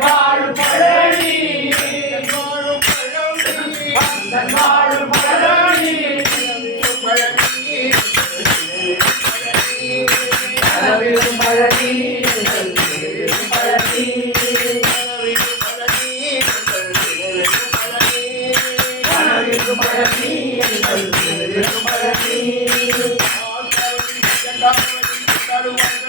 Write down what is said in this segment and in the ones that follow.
பாடு பழனி பாடு பழனி அந்த பாடு Hallelujah.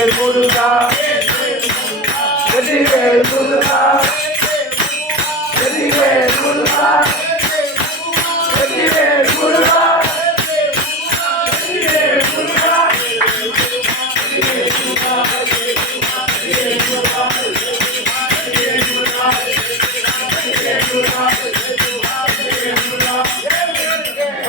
Hallelujah.